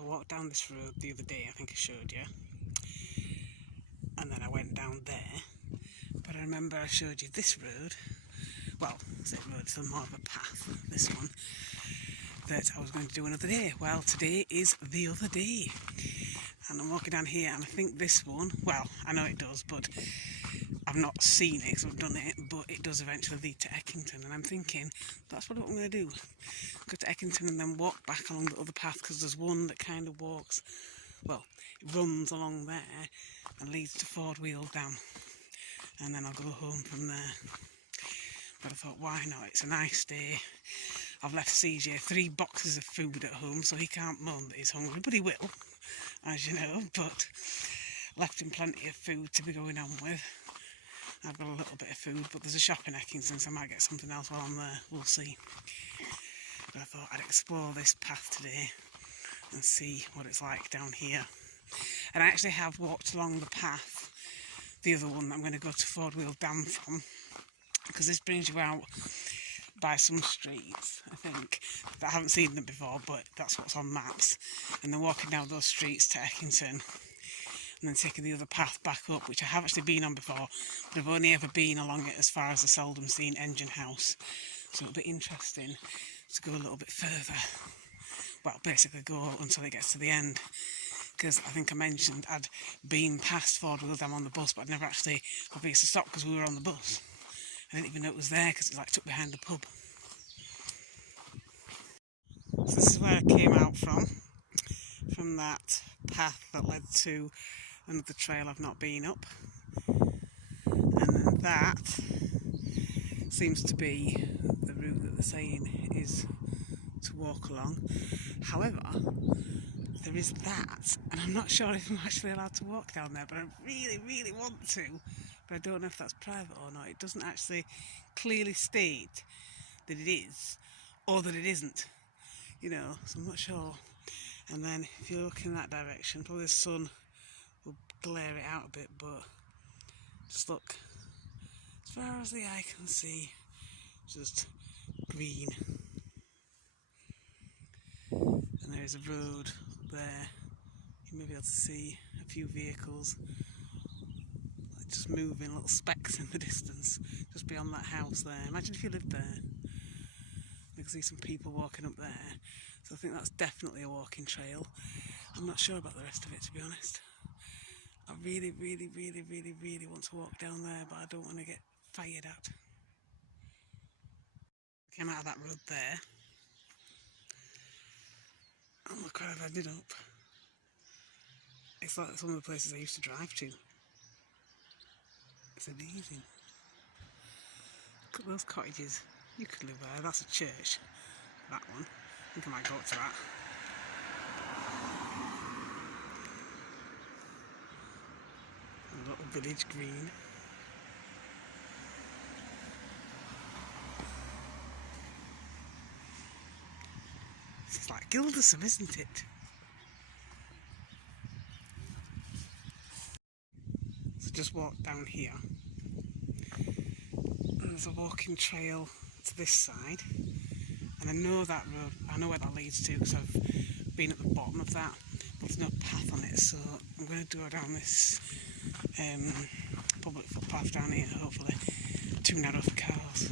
So I walked down this road the other day, I think I showed you, and then I went down there, but I remember I showed you this road, well, it's more of a path, this one, that I was going to do another day. Well, today is the other day, and I'm walking down here, and I think this one, well, I know it does, but I've not seen it because I've done it, but it does eventually lead to Eckington, and I'm thinking that's what I'm going to do. Go to Eckington and then walk back along the other path, because there's one that kind of walks, well, it runs along there and leads to Ford Wheel Dam, and then I'll go home from there. But I thought, why not? It's a nice day. I've left CJ 3 boxes of food at home, so he can't moan that he's hungry, but he will, as you know, but left him plenty of food to be going on with. I've got a little bit of food, but there's a shop in Eckington, so I might get something else while I'm there. We'll see. But I thought I'd explore this path today and see what it's like down here. And I actually have walked along the path, the other one that I'm going to go to Ford Wheel Dam from, because this brings you out by some streets, I think, that I haven't seen them before, but that's what's on maps. And then walking down those streets to Eckington, and then taking the other path back up, which I have actually been on before, but I've only ever been along it as far as the seldom seen engine house. So it'll be interesting to go a little bit further. Well, basically go until it gets to the end. Because I think I mentioned I'd been past Ford Wheel Dam on the bus, but I'd never actually obviously stopped because we were on the bus. I didn't even know it was there because it was like tucked behind the pub. So this is where I came out from that path that led to another trail I've not been up, and then that seems to be the route that they're saying is to walk along. However, there is that, and I'm not sure if I'm actually allowed to walk down there, but I really want to, but I don't know if that's private or not. It doesn't actually clearly state that it is or that it isn't, you know, so I'm not sure. And then if you look in that direction, probably the sun will glare it out a bit, but just look, as far as the eye can see, just green. And there's a road up there, you may be able to see a few vehicles just moving, little specks in the distance, just beyond that house there. Imagine if you lived there. You can see some people walking up there, so I think that's definitely a walking trail. I'm not sure about the rest of it, to be honest. I really want to walk down there, but I don't want to get fired at. I came out of that road there, and look where I've ended up. It's like some of the places I used to drive to. It's amazing. Look at those cottages. You could live there. That's a church. That one. I think I might go up to that. A little village green. This is like Gildersome, isn't it? So just walk down here. And there's a walking trail to this side. And I know that road, I know where that leads to because I've been at the bottom of that, but there's no path on it, so I'm going to go down this public footpath down here, hopefully. Too narrow for cars.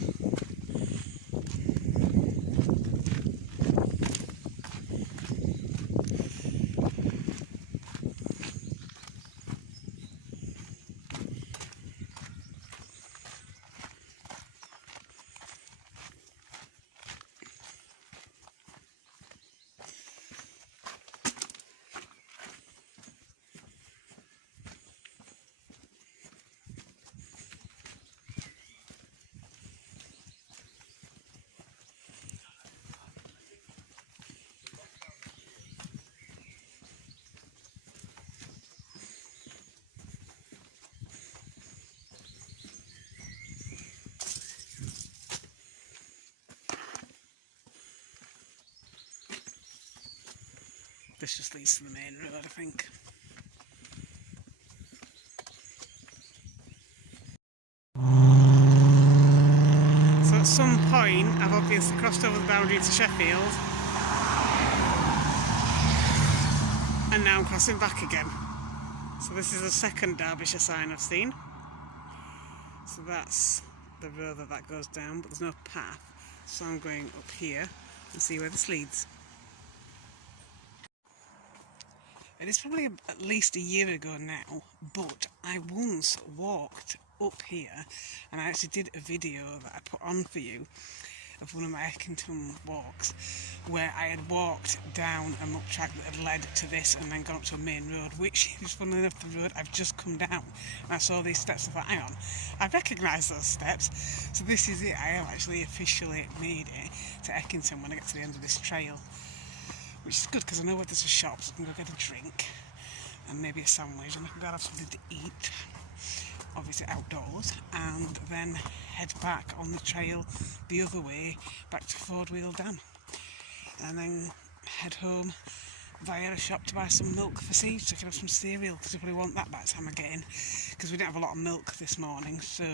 This just leads to the main road, I think. So at some point, I've obviously crossed over the boundary to Sheffield. And now I'm crossing back again. So this is the second Derbyshire sign I've seen. So that's the road that goes down, but there's no path. So I'm going up here and see where this leads. It is probably at least a year ago now, but I once walked up here, and I actually did a video that I put on for you of one of my Eckington walks, where I had walked down a muck track that had led to this and then gone up to a main road, which is funnily enough the road I've just come down. And I saw these steps and I thought, hang on, I recognise those steps. So this is it, I have actually officially made it to Eckington when I get to the end of this trail. Which is good because I know where there's a shop, so I can go get a drink and maybe a sandwich, and I can go have something to eat, obviously outdoors, and then head back on the trail the other way back to Ford Wheel Dam, and then head home via a shop to buy some milk for Steve so I can have some cereal, because I probably want that by the time I get in, because we didn't have a lot of milk this morning, so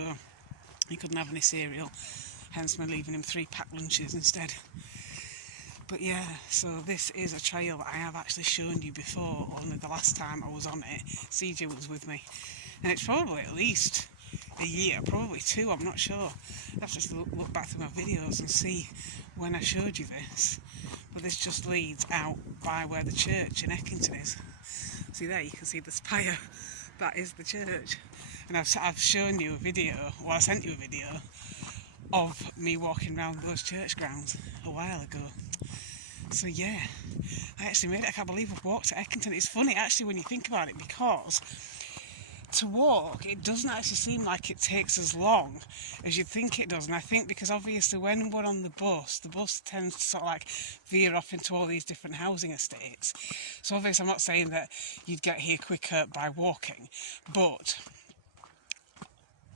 he couldn't have any cereal, hence me leaving him 3 packed lunches instead. But yeah, so this is a trail that I have actually shown you before, only the last time I was on it, CJ was with me. And it's probably at least a year, probably 2, I'm not sure. I have to just look back through my videos and see when I showed you this. But this just leads out by where the church in Eckington is. See there, you can see the spire. That is the church. And I've shown you a video, well I sent you a video, of me walking around those church grounds a while ago. So yeah, I actually made it. I can't believe I've walked to Eckington. It's funny actually when you think about it, because to walk, it doesn't actually seem like it takes as long as you'd think it does. And I think because obviously when we're on the bus tends to sort of like veer off into all these different housing estates. So obviously I'm not saying that you'd get here quicker by walking, but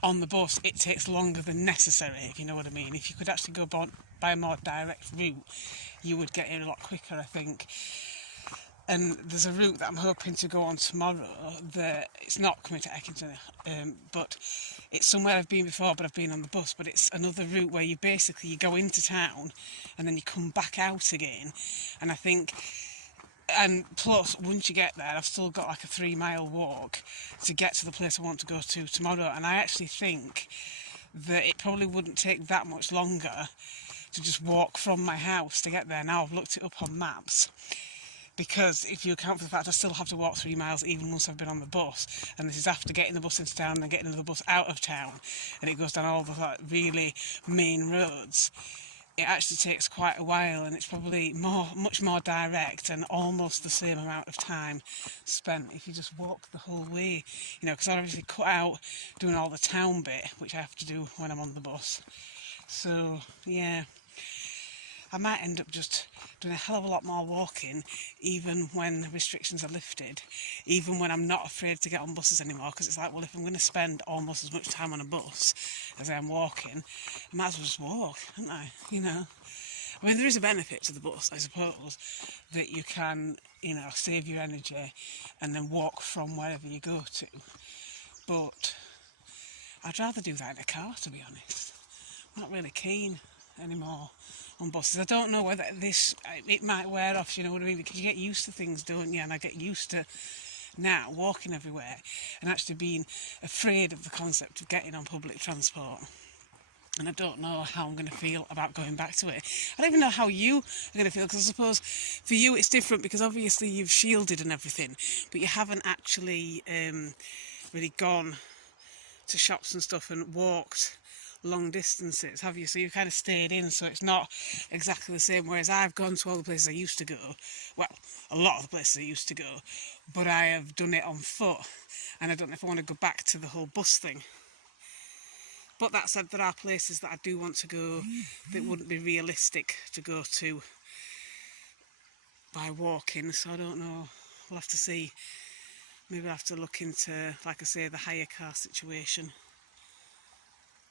on the bus it takes longer than necessary, if you know what I mean. If you could actually go by a more direct route, you would get in a lot quicker, I think. And there's a route that I'm hoping to go on tomorrow that it's not coming to Eckington, but it's somewhere I've been before, but I've been on the bus. But it's another route where you go into town and then you come back out again. And I think, and plus once you get there, I've still got like a 3-mile walk to get to the place I want to go to tomorrow. And I actually think that it probably wouldn't take that much longer to just walk from my house to get there. Now I've looked it up on maps, because if you account for the fact I still have to walk 3 miles even once I've been on the bus, and this is after getting the bus into town and then getting another bus out of town, and it goes down all the like, really main roads, it actually takes quite a while, and it's probably much more direct and almost the same amount of time spent if you just walk the whole way, you know, because I obviously cut out doing all the town bit, which I have to do when I'm on the bus. So yeah, I might end up just doing a hell of a lot more walking, even when the restrictions are lifted, even when I'm not afraid to get on buses anymore, because it's like, well, if I'm going to spend almost as much time on a bus as I am walking, I might as well just walk, haven't I, you know? I mean, there is a benefit to the bus, I suppose, that you can, you know, save your energy and then walk from wherever you go to, but I'd rather do that in a car, to be honest. I'm not really keen anymore on buses. I don't know whether it might wear off, you know what I mean, because you get used to things, don't you? And I get used to now walking everywhere and actually being afraid of the concept of getting on public transport. And I don't know how I'm going to feel about going back to it. I don't even know how you are going to feel, because I suppose for you it's different, because obviously you've shielded and everything, but you haven't actually really gone to shops and stuff and walked long distances, have you? So you've kind of stayed in, so it's not exactly the same, whereas I've gone to all the places I used to go, well, a lot of the places I used to go, but I have done it on foot, and I don't know if I want to go back to the whole bus thing. But that said, there are places that I do want to go that wouldn't be realistic to go to by walking, so I don't know, we'll have to see. Maybe I'll have to look into, like I say, the hire car situation.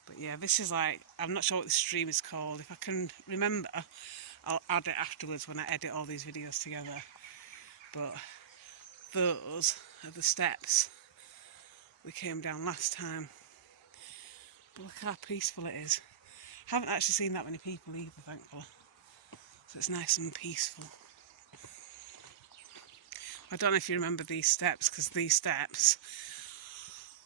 But yeah, this is like, I'm not sure what the stream is called. If I can remember, I'll add it afterwards when I edit all these videos together. But those are the steps we came down last time. But look how peaceful it is. I haven't actually seen that many people either, thankfully. So it's nice and peaceful. I don't know if you remember these steps, because these steps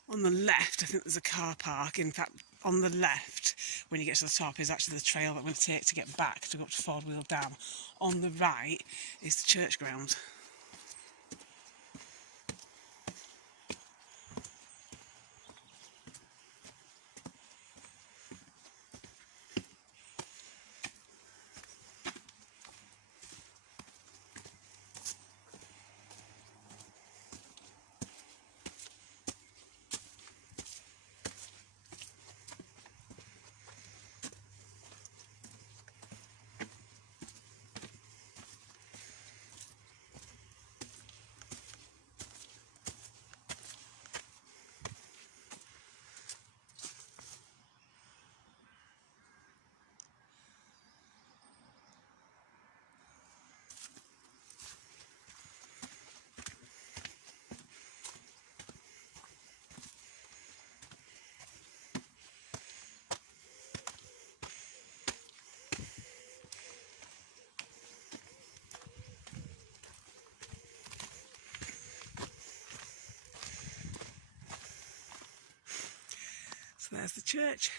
on the left, I think there's a car park. In fact, on the left, when you get to the top, is actually the trail that I'm going to take to get back to go up to Ford Wheel Dam. On the right is the church ground. So there's the church.